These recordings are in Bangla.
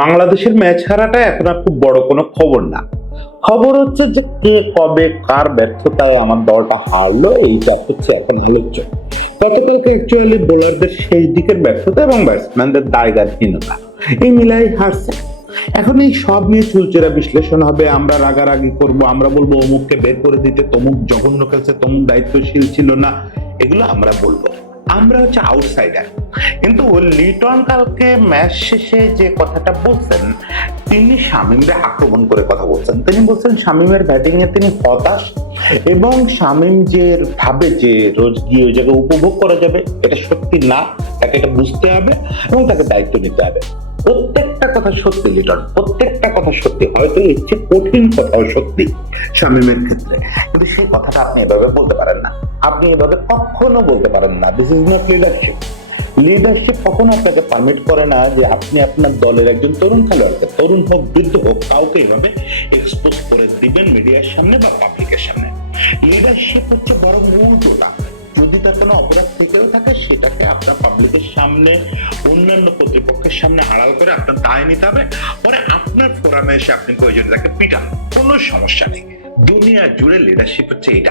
বাংলাদেশের ম্যাচ হারাটা এখন আর খুব বড় কোনো খবর না। খবর হচ্ছে যে কে কবে কার ব্যর্থতায় আমার দলটা হারলো এইটা হচ্ছে এখন আলোচ্য। গতকালকে অ্যাকচুয়ালি বোলারদের শেষ দিকের ব্যর্থতা এবং ব্যাটসম্যানদের দায়গারহীনতা, এই মিলাই হারছে। এখন এই সব নিয়ে চুলচেরা বিশ্লেষণ হবে, আমরা রাগারাগি করব, আমরা বলব অমুককে বের করে দিতে, তমুক জঘন্য খেলছে, তমুক দায়িত্বশীল ছিল না, এগুলো আমরা বলব। আমরা হচ্ছে আউটসাইডার কিন্তু লিটন কালকে ম্যাচ শেষে যে কথাটা বলছেন, তিনি শামিমরে আক্রমণ করে কথা বলছেন। তিনি বলছেন, শামিমের ব্যাটিং এ তিনি হতাশ এবং শামিম যে ভাবে যে রোজ গিয়ে ওই জায়গায় উপভোগ করা যাবে, এটা সত্যি না। তাকে এটা বুঝতে হবে এবং তাকে দায়িত্ব নিতে হবে। প্রত্যেকটা কথা সত্যি, লিটন, প্রত্যেকটা কথা সত্যি। হয়তো চেয়ে কঠিন কথাও সত্যি শামিমের ক্ষেত্রে। কিন্তু সেই কথাটা আপনি এভাবে বলতে পারেন না। আপনি এভাবে কখনো বলতে পারেন না। This is not leadership leadership কখনো আপনাকে পারমিট করে না যে আপনি আপনার দলের একজন তরুণ খেলোয়াড়কে, তরুণ হোক, বৃদ্ধ হোক, কাউকে এভাবে এক্সপোজ করে দিবেন মিডিয়ার সামনে বা পাবলিকের সামনে। লিডারশিপ হচ্ছে বরং উল্টোটা যদি তার কোনো অপরাধ থেকেও থাকে, সেটাকে আপনার পাবলিকের সামনে, অন্যান্য কর্তৃপক্ষের সামনে আড়াল করে আপনার দায় নিতে হবে। পরে আপনার ফোরামে এসে আপনি প্রয়োজন তাকে পিটান। কোনো সমস্যা নেই। দুনিয়া জুড়ে লিডারশিপ হচ্ছে এটা।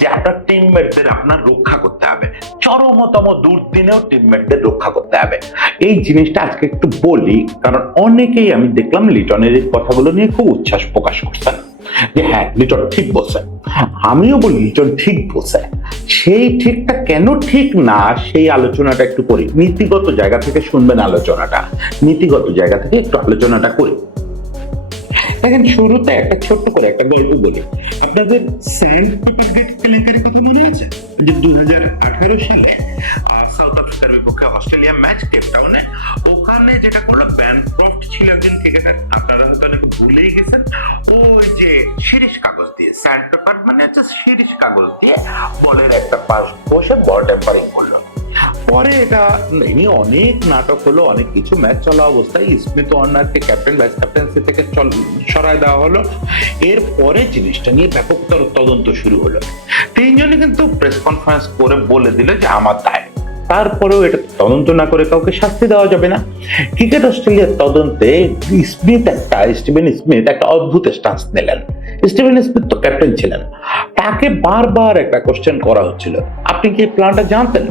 যে আপনার টিমমেটদের আপনার রক্ষা করতে হবে। চরমতম দুর্দিনেও টিমমেটদের রক্ষা করতে হবে। এই জিনিসটা আজকে একটু বলি, কারণ অনেকেই আমি দেখলাম লিটনের এই কথাগুলো নিয়ে খুব উচ্ছ্বাস প্রকাশ করছেন। যে হ্যাঁ লিটন ঠিক বলছে। আমিও বলি লিটন ঠিক বলছে। সেই ঠিকটা কেন ঠিক না, সেই আলোচনাটা একটু করি। নীতিগত জায়গা থেকে শুনবেন আলোচনাটা। নীতিগত জায়গা থেকে একটু আলোচনাটা করি। দেখেন, শুরুতে একটা ছোট্ট করে একটা গল্প বলি। আপনাদের স্যান্ড পেপার গেট কথা মনে আছে? যে দুই হাজার আঠারো সালে সাউথ আফ্রিকার বিপক্ষে অস্ট্রেলিয়া ম্যাচ কেপটাউনে ওখানে যেটা করল ব্যানক্রফট স্যান্ড পেপার মানে হচ্ছে শিরিষ কাগজ দিয়ে বলের একটা পাশ বসে বল টেম্পারিং করল। পরে এটা নিয়ে অনেক নাটক হলো অনেক কিছু ম্যাচ চলা অবস্থায় স্মিথ ওয়ার্নারকে ক্যাপ্টেন ভাইস ক্যাপ্টেন্সি থেকে চল- সরায় দেওয়া হলো। এরপরে জিনিসটা নিয়ে ব্যাপকতর তদন্ত শুরু হলো। তিনজনই কিন্তু প্রেস কনফারেন্স করে বলে দিল যে আমার দায়। তারপরেও এটা তদন্ত না করে কাউকে শাস্তি দেওয়া যাবে না। ক্রিকেট অস্ট্রেলিয়ার তদন্তে স্মিথ একটা স্টিভেন স্মিথ একটা অদ্ভুত স্টান্স নিলেন। স্টিভেন স্মিথ তো ক্যাপ্টেন ছিলেন। তাকে বারবার একটা কোশ্চেন করা হচ্ছিল। আপনি কি প্ল্যানটা জানতেন?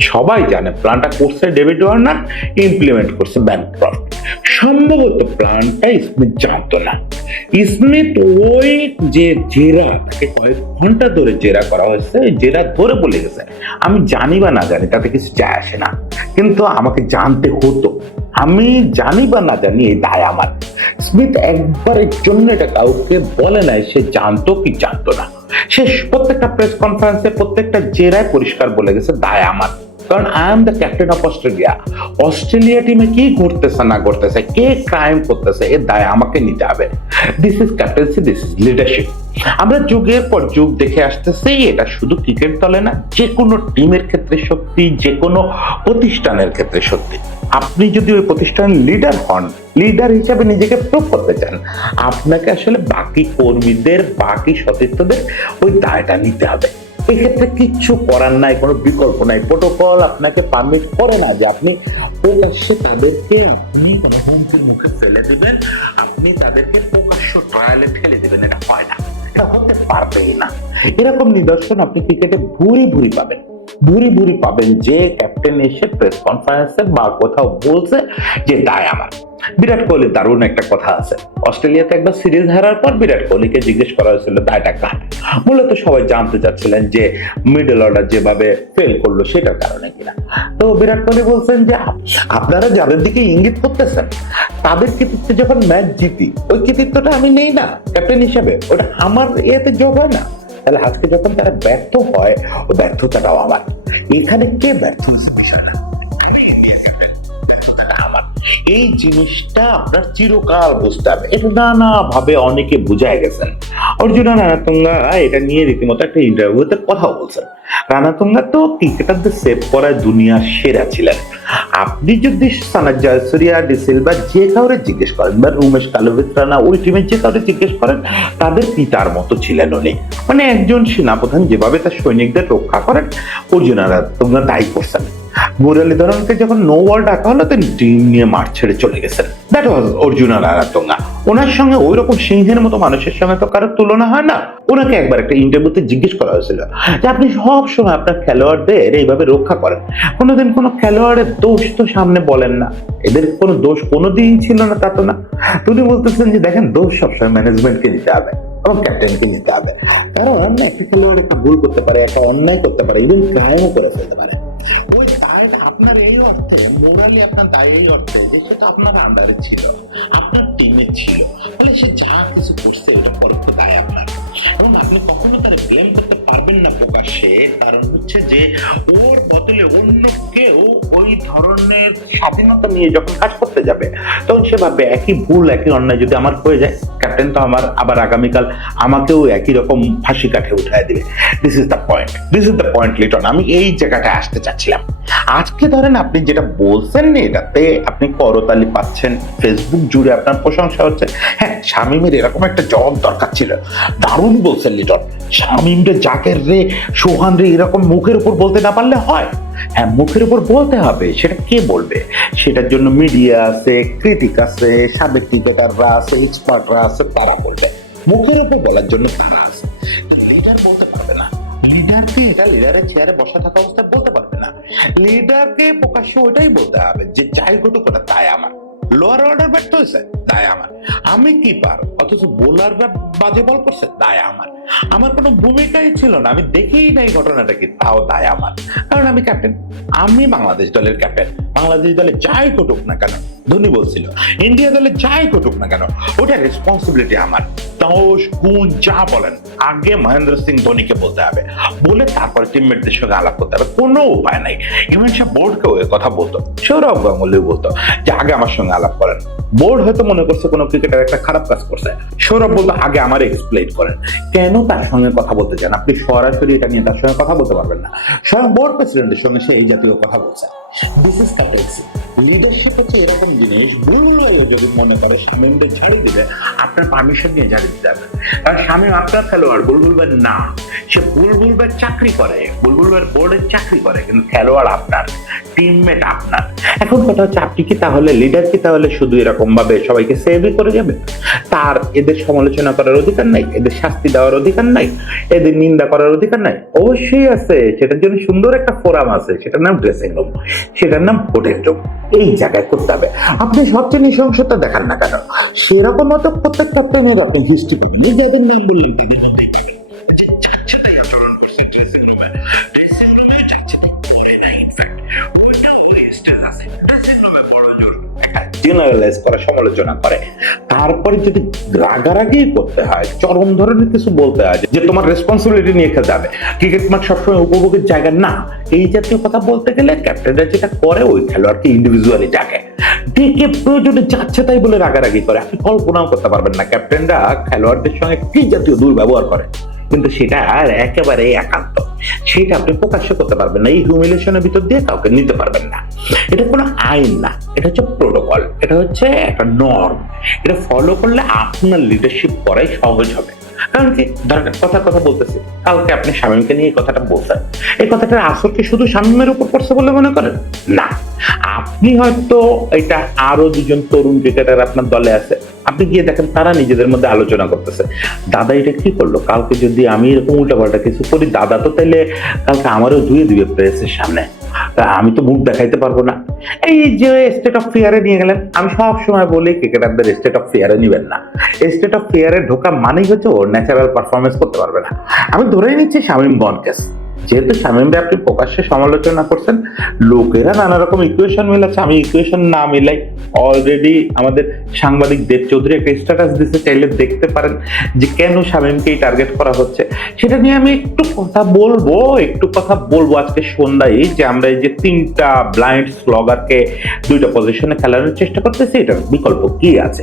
সবাই জানে প্ল্যানটা করছে ডেভিড ওয়ার্নার ইমপ্লিমেন্ট করছে ব্যানক্রফট সম্ভবত প্ল্যানটা স্মিথ জানতো না স্মিথ ওই যে জেরা, তাকে কয়েক ঘণ্টা ধরে জেরা করা হয়েছে জেরা ধরে বলে গেছে। আমি জানি বা না জানি, তাতে কিছু যায় আসে না। কিন্তু আমাকে জানতে হতো। আমি জানি বা না জানি, এই দায় আমার। স্মিথ একবারের জন্য এটা কাউকে বলে নাই, সে জানতো কি জানতো না। সে প্রত্যেকটা প্রেস কনফারেন্সে প্রত্যেকটা জেরায় পরিষ্কার বলে গেছে, দায় আমার। কারণ I am the captain of Australia Australia টিমে কি ঘটতেছে না ঘটতেছে কে ক্রাইম করতেছে, এর দায় আমাকে নিতে হবে। This is captaincy this is leadership আমরা যুগের পর যুগ দেখে আসতেছি, এটা শুধু ক্রিকেট দলে না যে কোনো টিমের ক্ষেত্রে সত্যি যে কোনো প্রতিষ্ঠানের ক্ষেত্রে সত্যি। আপনি যদি ওই প্রতিষ্ঠানের লিডার হন লিডার হিসাবে নিজেকে প্রুভ করতে চান, আপনাকে আসলে বাকি কর্মীদের, বাকি সতীর্থদের ওই দায়টা নিতে হবে। এক্ষেত্রে কিচ্ছু করার নাই, কোনো বিকল্প নাই। প্রোটোকল আপনাকে পারমিট করে না যে আপনি প্রকাশ্যে তাদেরকে আপনি গণতন্ত্রের মুখে ফেলে দিবেন, আপনি তাদেরকে প্রকাশ্য ট্রায়ালে ফেলে দিবেন, এটা হয় না। এটা হতে পারবেই না। এরকম নিদর্শন আপনি ক্রিকেটে ভুরি ভুরি পাবেন। ভুরি ভুরি পাবেন যে ক্যাপ্টেন এসে প্রেস কনফারেন্সে বা কোথাও বলছে যে দায় আমার। বিরাট কোহলির দারুণ একটা কথা আছে। অস্ট্রেলিয়াতে একবার সিরিজ হারার পর বিরাট কোহলিকে জিজ্ঞেস করা হয়েছিল দায়টা কার? মূলত সবাই জানতে চাচ্ছিলেন যে মিডল অর্ডার যেভাবে ফেল করল সেটার কারণে কিনা। তো বিরাট কোহলি বলছেন যে আপনারা যাদের দিকে ইঙ্গিত করতেছেন, তাদের কৃতিত্বে যখন ম্যাচ জিতি, ওই কৃতিত্বটা আমি নেই না ক্যাপ্টেন হিসেবে। ওটা আমার ইয়েতে যোগ হয় না। তাহলে আজকে যখন তারা ব্যর্থ হয়, ও ব্যর্থতাটাও আমার এখানে কে ব্যর্থ হয়েছে বিষয়টা? এই জিনিসটা আপনার চিরকাল বুঝতে হবে। এটা নানা ভাবে অনেকে বুঝায় গেছেন। অর্জুনা, রানাতুঙ্গা এটা নিয়ে রীতিমতো একটা ইন্টারভিউতে কথাও বলছেন। রানাতুঙ্গা তো ক্রিকেটারদের সেভ করায় দুনিয়ার সেরা ছিলেন। আপনি যদি সানাজ জয়সুরিয়া ডিসিলভা যে কাউরে জিজ্ঞেস করেন বা রুমেশ কালোভিত রানা ওই যে কাউরে জিজ্ঞেস করেন, তাদের পিতার মতো ছিলেন উনি। মানে একজন সেনাপ্রধান যেভাবে তার সৈনিকদের রক্ষা করেন, অর্জুনা রানাতুঙ্গা দায়ী করছেন। মুরালি ধরনকে যখন নো ডাকা হলো, তিনি টিম নিয়ে মাঠ ছেড়ে চলে গেছেন। দ্যাট ওয়াজ অর্জুন ওনার সঙ্গে ওই রকম সিংহের মতো মানুষের সঙ্গে তো কারোর তুলনা হয় না। ওনাকে একবার একটা ইন্টারভিউতে জিজ্ঞেস করা হয়েছিল যে, আপনি সব সময় আপনার খেলোয়াড়দের এইভাবে রক্ষা করেন। কোনোদিন কোনো খেলোয়াড়ের দোষ তো সামনে বলেন না। এদের কোনো দোষ কোনোদিন ছিল না, তা তো না। তিনি বলতেছেন যে, দেখেন, দোষ সবসময় ম্যানেজমেন্টকে নিতে হবে এবং ক্যাপ্টেনকে নিতে হবে। কারণ একটা খেলোয়াড় একটা ভুল করতে পারে, একটা অন্যায় করতে পারে ইভেন ক্রাইমও করে ফেলতে পারে। ওই দায় আপনার এই অর্থে মোরালি আপনার দায় এই অর্থে যে সেটা আপনার আন্ডারে ছিল, আপনার টিমে ছিল। ফলে সে যা কিছু করছে, এটা পরোক্ষ দায় আপনার। এবং আপনি কখনো তার ব্লেম করতে পারবেন না প্রকাশ্যে। কারণ হচ্ছে যে, ওর বদলে অন্য স্বাধীনতা নিয়ে যখন কাজ করতে যাবে, তখন সে ভাববে, একই ভুল, একই অন্যায় যদি আমার হয়ে যায় ক্যাপ্টেন তো আমার, আবার আগামীকাল আমাকেও একই রকম ফাঁসি কাঠে উঠায় দিবে। This is the point this is the point Liton আমি এই জায়গাটা আসতে চাচ্ছিলাম। আজকে ধরেন আপনি যেটা বলছেন এটাতে আপনি করতালি পাচ্ছেন ফেসবুক জুড়ে আপনার প্রশংসা হচ্ছে। হ্যাঁ শামিমের এরকম একটা জবাব দরকার ছিল। দারুণ বলছেন লিটন। শামিম রে জাকের রে সোহান রে এরকম মুখের উপর বলতে না পারলে হয়। হ্যাঁ মুখের উপর বলতে হবে সেটা কে বলবে? সেটার জন্য মিডিয়া আছে ক্রিটিক আছে সাবেকিকতাররা আছে এক্সপার্টরা আছে তারা বলবে। মুখের উপর বলার জন্য তারা আছে। লিডার বলতে পারবে না। লিডারকে এটা লিডারের চেয়ারে বসে থাকা অবস্থায় না। লিডারকে প্রকাশ্য ওইটাই বলতে হবে যে, যাই ঘটুক ওটা তাই আমার। লোয়ার অর্ডার ব্যর্থ হয়েছে দায় আমার। আমি কি পার অথচ বোলার বাজে বল করছে, তাই আমার। আমার কোনো ভূমিকাই ছিল না। আমি দেখেই নাই ঘটনাটা কি, তাও তাই আমার। কারণ আমি ক্যাপ্টেন আমি বাংলাদেশ দলের ক্যাপ্টেন বাংলাদেশ দলে যাই ঘটুক না কেন ধোনি বলছিল, ইন্ডিয়া দলে যাই ঘটুক না কেন, ওটা রেসপন্সিবিলিটি আমার। দোষ গুণ যা বলেন, আগে মহেন্দ্র সিং ধোনিকে বলতে হবে। বলে টিমমেটদের সঙ্গে আলাপ করতে হবে। কোনো উপায় নাই। বোর্ডকেও কথা বলতো। সৌরভ গাঙ্গুলিও বলতো যে, আগে আমার সঙ্গে আলাপ করেন। বোর্ড হয়তো মনে করছে কোনো ক্রিকেটার একটা খারাপ কাজ করছে। সৌরভ বলতো, আগে আমার এক্সপ্লেন করেন। কেন তার সঙ্গে কথা বলতে চান আপনি সরাসরি এটা নিয়ে তার সঙ্গে কথা বলতে পারবেন না। স্বয়ং বোর্ড প্রেসিডেন্টের সঙ্গে সে এই জাতীয় কথা বলছে। লিডারশিপ হচ্ছে এরকম জিনিস, ভুল হয়ে যদি মনে করে শামীমদের ঝাড়ি দিবে, আপনার পারমিশন নিয়ে ঝাড়ি দিতে হবে। কারণ শামীম আপনার খেলোয়াড় ভুল বলবেন না। সে ভাই চাকরি করে ভাইয়ের বোর্ডের চাকরি করে, কিন্তু খেলোয়াড় আপনার। টিমমেট আপনার। এখন কথা হচ্ছে আপনি কি তাহলে লিডার কি? তাহলে শুধু এরকম ভাবে সবাইকে সেভই করে যাবে তার এদের সমালোচনা করার অধিকার নাই, এদের শাস্তি দেওয়ার অধিকার নাই, এদের নিন্দা করার অধিকার নাই। অবশ্যই আছে, সেটার জন্য সুন্দর একটা ফোরাম আছে, সেটার নাম ড্রেসিং রুম সেটার নাম হোটেল রুম এই জায়গায় করতে হবে। আপনি সবচেয়ে নৃশংসতা দেখান না কেন? সেরকম মতো প্রত্যেক ক্যাপ্টেনের আপনি হিস্ট্রি করুন। যাদের নাম বললেন জেনারেলাইজ করে সমালোচনা করে। তারপরে যদি রাগারাগি করতে হয়, চরম ধরনের কিছু বলতে হয় যে তোমার রেসপন্সিবিলিটি নিয়ে খেতে হবে। ক্রিকেট মাঠ সবসময় উপভোগের জায়গা না। এই জাতীয় কথা বলতে গেলে ক্যাপ্টেনরা যেটা করে, ওই খেলোয়াড়কে ইন্ডিভিজুয়ালি ডাকে। ডেকে প্রয়োজনে যাচ্ছে তাই বলে রাগারাগি করে। আপনি কল্পনাও করতে পারবেন না। ক্যাপ্টেনরা খেলোয়াড়দের সঙ্গে কি জাতীয় দুর্ব্যবহার করে? কিন্তু সেটা আর একেবারে একান্ত। সেটা আপনি প্রকাশ্য করতে পারবেন না, এই হিউমিলেশনের ভিতর দিয়ে কাউকে নিতে পারবেন না। এটা কোনো আইন না, এটা হচ্ছে প্রোটোকল এটা হচ্ছে একটা নর্ম এটা ফলো করলে আপনার লিডারশিপ করাই সহজ হবে। কারণ কি? ধরেন, কথা কথা বলতেছি। কালকে আপনি স্বামীকে নিয়ে কথাটা বলছেন। এই কথাটার আসর কি শুধু স্বামীর উপর পড়ছে বলে মনে করেন? না। আপনি হয়তো এটা আরও দুজন তরুণ ক্রিকেটার আপনার দলে আছে। আপনি গিয়ে দেখেন, তারা নিজেদের মধ্যে আলোচনা করতেছে। দাদা এটা কি করল? কালকে যদি আমি এরকম উল্টাপাল্টা কিছু করি, দাদা তো তাইলে কালকে আমারও ধুয়ে দিবে প্রেসের সামনে। তা আমি তো মুখ দেখাইতে পারব না। এই যে স্টেট অফ ফেয়ারে নিয়ে গেলেন, আমি সব সময় বলি ক্রিকেটারদের স্টেট অফ ফেয়ারে নিবেন না। স্টেট অফ ফেয়ারে ঢোকা মানেই হচ্ছে ওর ন্যাচারাল পারফরমেন্স করতে পারবে না। আমি ধরেই নিচ্ছি শামীম বনকেস যেহেতু শামীম ভাই আপনি প্রকাশ্যে সমালোচনা করছেন, লোকেরা নানা রকম ইকুয়েশন মিলাচ্ছে। আমি ইকুয়েশন না মিলাই অলরেডি আমাদের সাংবাদিক দেব চৌধুরী একটা স্ট্যাটাস দিতে চাইলে দেখতে পারেন যে কেন শামীমকেই টার্গেট করা হচ্ছে। সেটা নিয়ে আমি একটু কথা বলব, একটু কথা বলব আজকে সন্ধ্যায় যে আমরা এই যে তিনটা ব্লাইন্ড স্লগারকে দুইটা পজিশনে খেলানোর চেষ্টা করতেছি, এটার বিকল্প কি আছে?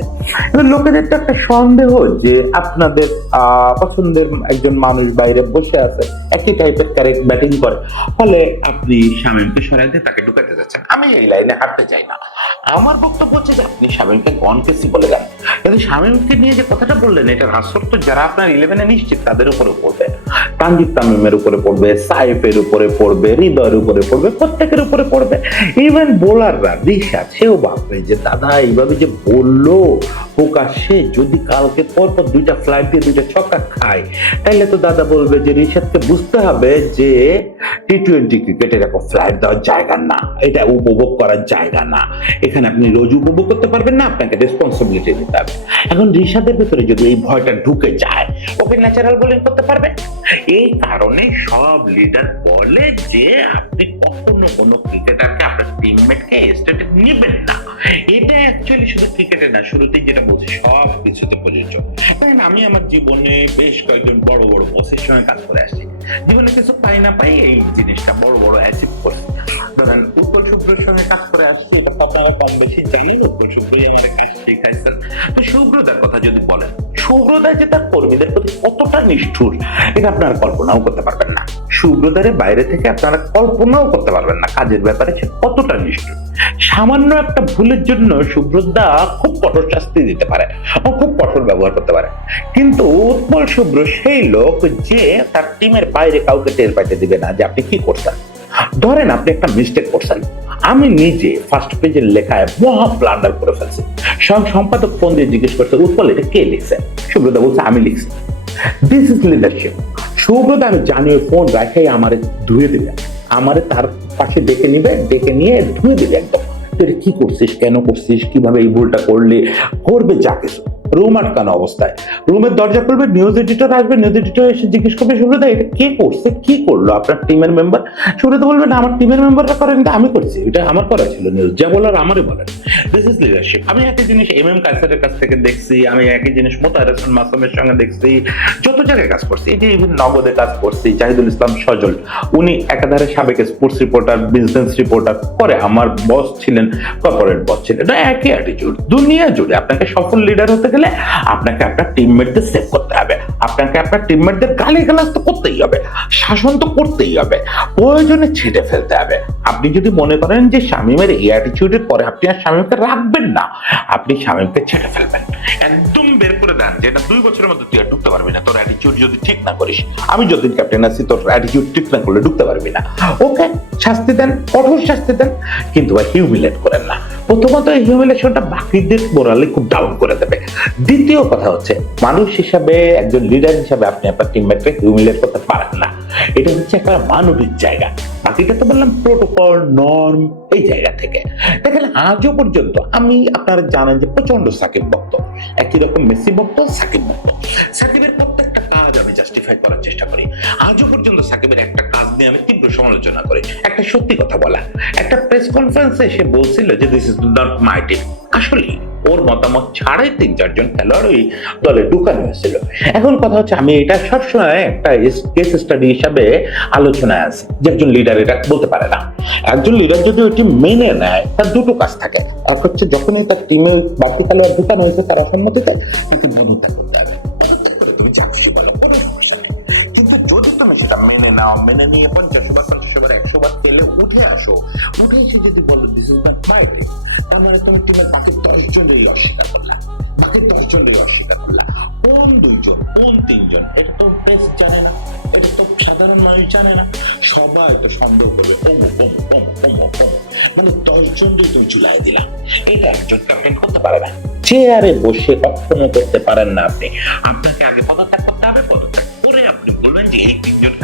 এবার লোকেদের তো একটা সন্দেহ যে আপনাদের পছন্দের একজন মানুষ বাইরে বসে আছে, একই টাইপের ক্যারেক্ট ব্যাটিং করে। ফলে আপনি শামীমকে সরাই দিয়ে তাকে ঢুকাতে যাচ্ছেন। আমি এই লাইনে হাঁটতে চাই না। আমার বক্তব্য হচ্ছে যে আপনি শামীমকে গনকেসি বলে দেন। কিন্তু শামীমকে নিয়ে যে কথাটা বললেন এটা আসর তো যারা আপনার ইলেভেনে নিশ্চিত, তাদের উপরে পড়বে। তানজিদ তামিমের উপরে পড়বে, সাইফের উপরে পড়বে হৃদয়ের উপরে পড়বে, প্রত্যেকের উপরে পড়বে। ইভেন বোলাররা রিশা সেও ভাববে যে দাদা এইভাবে যে বলল প্রকাশ্যে যদি কালকে পরপর দুইটা ফ্লাইট দিয়ে দুইটা ছক্কা খায় তাহলে তো দাদা বলবে যে রিশাদকে বুঝতে হবে যে টি টোয়েন্টি ক্রিকেট এরকম ফ্লাইট দেওয়ার জায়গা না, এটা উপভোগ করার জায়গা না। এখানে আপনি রোজ উপভোগ করতে পারবেন না, আপনাকে রেসপন্সিবিলিটি নিতে হবে। এখন ঋষাদের ভেতরে যদি এই ভয়টা ঢুকে যায় ওকে ন্যাচারাল বোলিং করতে পারবে? এই কারণে সব লিডার বলে যে আপনি কখনো কোনো ক্রিকেটারকে স্টেটে নেবেন না। এটা অ্যাকচুয়ালি শুধু ক্রিকেটে না, শুরুতেই যেটা বলছি, সব কিছুতে প্রযোজ্য। কারণ আমি আমার জীবনে বেশ কয়েকজন বড় বড় বসের সঙ্গে কাজ করে আসছি। জীবনে কিছু পাই না পাই এই জিনিসটা, বড় বড় অ্যাচিভ করছি। ধরেন শুভ্রের সঙ্গে কাজ করে আসছি, এটা কম বেশি জানি শুভ্রই আমাদের কাজ শিখাইছেন। তো কথা যদি বলেন শুভ্রদা যে তার কর্মীদের প্রতি কতটা নিষ্ঠুর, এটা আপনার কল্পনাও করতে পারবেন শুভ্রদারের বাইরে থেকে আপনারা কল্পনাও করতে পারবেন না কাজের ব্যাপারে সে কতটা নিষ্ঠুর। সামান্য একটা ভুলের জন্য সুব্রতদা খুব কঠোর শাস্তি দিতে পারে ও খুব কঠোর ব্যবহার করতে পারে। কিন্তু উৎপল শুভ্র সেই লোক যে তার টিমের বাইরে কাউকে টের পাইতে দিবে না যে আপনি কি করছেন। ধরেন আপনি একটা মিস্টেক করছেন। আমি নিজে ফার্স্ট পেজের লেখায় মহা ব্লান্ডার করে ফেলছি। সব সম্পাদক ফোন দিয়ে জিজ্ঞেস করছে, উৎপল, এটা কে লিখছে? সুব্রতা বলছে, আমি লিখছি। দিস ইজ লিডারশিপ সুব্রত আমি জানি ওই ফোন রাখাই আমারে ধুয়ে দিবে। আমারে তার পাশে ডেকে নিবে, ডেকে নিয়ে ধুয়ে দিবে একদম। তুই কি করছিস, কেন করছিস, কীভাবে এই ভুলটা করলে, করবে যা কিছু। রুম আটকানো অবস্থায়। রুমের দরজা খুলবে নিউজ এডিটর আসবে নিউজ এডিটর এসে জিজ্ঞেস করবে, সুব্রতা, এটা কে করছে? কি করল আপনার টিমের মেম্বার সুব্রতা বলবে, না, আমার টিমের মেম্বাররা করেন না, আমি করেছি। এটা আমার করা ছিল নিউজ যা বলার আমারই বলেন দিস ইজ লিডারশিপ আমি একই জিনিস এম এম কাইসারের কাছ থেকে দেখছি, আমি একই জিনিস মোতাহার হাসান মাসুমের সঙ্গে দেখছি, যত জায়গায় কাজ করছি, এই যে ইভেন নগদে কাজ করছি, জাহিদুল ইসলাম সজল, উনি একাধারে সাবেক স্পোর্টস রিপোর্টার বিজনেস রিপোর্টার করে আমার বস ছিলেন কর্পোরেট বস ছিলেন। একই অ্যাটিটিউড দুনিয়া জুড়ে আপনাকে সফল লিডার হতে গেলে আপনাকে আপনার টিমমেটদের সেভ করতে হবে। আপনাকে আপনার টিমমেটদের গালি গালাজ তো করতেই হবে, শাসন তো করতেই হবে, প্রয়োজনে ছেড়ে ফেলতে হবে। আপনি যদি মনে করেন যে শামীমের এই অ্যাটিটিউডের পরে আপনি আর শামীমকে রাখবেন না, আপনি শামীমকে ছেড়ে ফেলবেন। একদম বের করে দেন, যেটা দুই বছরের মধ্যে তুই আর ঢুকতে পারবি না, তোর অ্যাটিটিউড যদি ঠিক না করিস। আমি যতদিন ক্যাপ্টেন আছি, তোর অ্যাটিটিউড ঠিক না করলে ঢুকতে পারবি না। ওকে, শাস্তি দেন, কঠোর শাস্তি দেন, কিন্তু ভাই হিউমিলেট করেন না। প্রথমত এই হিউমিলেশনটা বাকিদের মোরালে খুব ডাউন করে দেবে। দ্বিতীয় কথা হচ্ছে, মানুষ হিসাবে, একজন লিডার হিসাবে আপনি আপনার টিমমেটকে হিউমিলেট করতে পারেন না। এটা হচ্ছে একটা মানবিক জায়গা। বাকিটা তো বললাম প্রোটোকল নর্ম এই জায়গা থেকে। দেখেন, আজও পর্যন্ত আমি, আপনারা জানেন যে প্রচণ্ড সাকিব ভক্ত। একই রকম মেসি ভক্ত, সাকিব ভক্ত। সাকিবের আমি করার চেষ্টা করি। আজও পর্যন্ত সাকিবের একটা কাজ নিয়ে আমি তীব্র সমালোচনা করি। একটা সত্যি কথা বলা। একটা প্রেস কনফারেন্সে এসে বলছিল যে this is not my team আসলে ওর মতামত ছাড়াই তিন চারজন খেলোয়াড় ওই দলে ঢুকানো হয়েছিল। এখন কথা হচ্ছে, আমি এটা সবসময় একটা কেস স্টাডি হিসাবে আলোচনায় আছে, যে একজন লিডার এটা বলতে পারে না। একজন লিডার যদি ওইটি মেনে নেয়, তার দুটো কাজ থাকে। এক হচ্ছে, যখনই তার টিমে বাড়তি খেলোয়াড় ঢুকানো হয়েছে, তার অসম্মতিতে তাকে পদত্যাগ করতে হবে। মেনে নিয়ে পঞ্চাশ বার পঞ্চাশ বার, একশো বার তেলে উঠে আসো। উঠে এসে যদি বলো this is not my team তার মানে তুমি বাকি দশ জনেরই অস্বীকার করলা। বাকি দশ জনেরই অস্বীকার করলা। কোন দুইজন, কোন তিনজন, এটা তো প্রেস জানে না, এটা তো সাধারণ মানুষ জানে না। সবাই তো সন্দেহ করবে, ওমো মানে তুমি চুলাই দিলাম এটা একজন ক্যাপ্টেন করতে পারে না। চেয়ারে বসে কখনো করতে পারেন না আপনি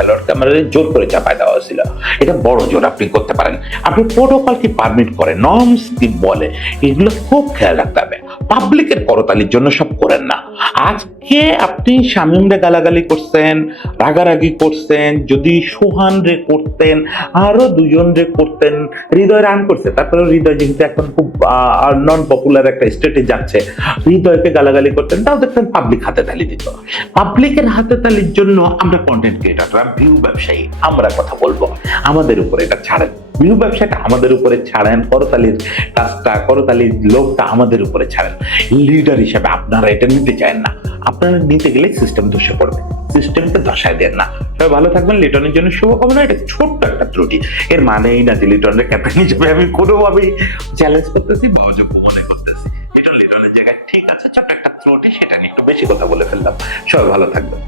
এই তিনজন জোর করে চাপায় দেওয়া হয়েছিল, এটা বড় জোর আপনি করতে পারেন। আপনি প্রোটোকল কি পারমিট করে নর্মস কি বলে এগুলো খুব খেয়াল রাখতে হবে। পাবলিকের করতালির জন্য সব করেন না। আজকে আপনি শামীমরে গালাগালি করছেন, রাগারাগি করছেন, যদি সোহান রে করতেন, আরও দুজন রে করতেন, হৃদয় রান করছে। তারপরে হৃদয় যেহেতু এখন খুব নন পপুলার একটা স্টেটে যাচ্ছে, হৃদয়কে গালাগালি করতেন, তাও দেখতেন পাবলিক হাতে তালি দিত। পাবলিকের হাতে তালির জন্য আমরা কন্টেন্ট ক্রিয়েটাররা ভিউ ব্যবসায়ী, আমরা কথা বলব। আমাদের উপরে এটা ছাড়েন। ভিউ ব্যবসাটা আমাদের উপরে ছাড়েন, করতালির কাজটা, করতালির লোকটা আমাদের উপরে ছাড়েন। লিডার হিসাবে আপনারা এটা নিতে চান না। আপনারা নিতে গেলে সিস্টেম ধসে পড়বে। সিস্টেমকে ধসায় দেন না। সবাই ভালো থাকবেন লিটনের জন্য শুভকামনা। এটা ছোট্ট একটা ত্রুটি। এর মানেই না যে লিটনের ক্যাপ্টেন হিসেবে আমি কোনোভাবেই চ্যালেঞ্জ করতেছি বা অযোগ্য মনে করতেছি। লিটন লিটনের জায়গায় ঠিক আছে, ছোট্ট একটা ত্রুটি, সেটা নিয়ে একটু বেশি কথা বলে ফেললাম। সবাই ভালো থাকবেন।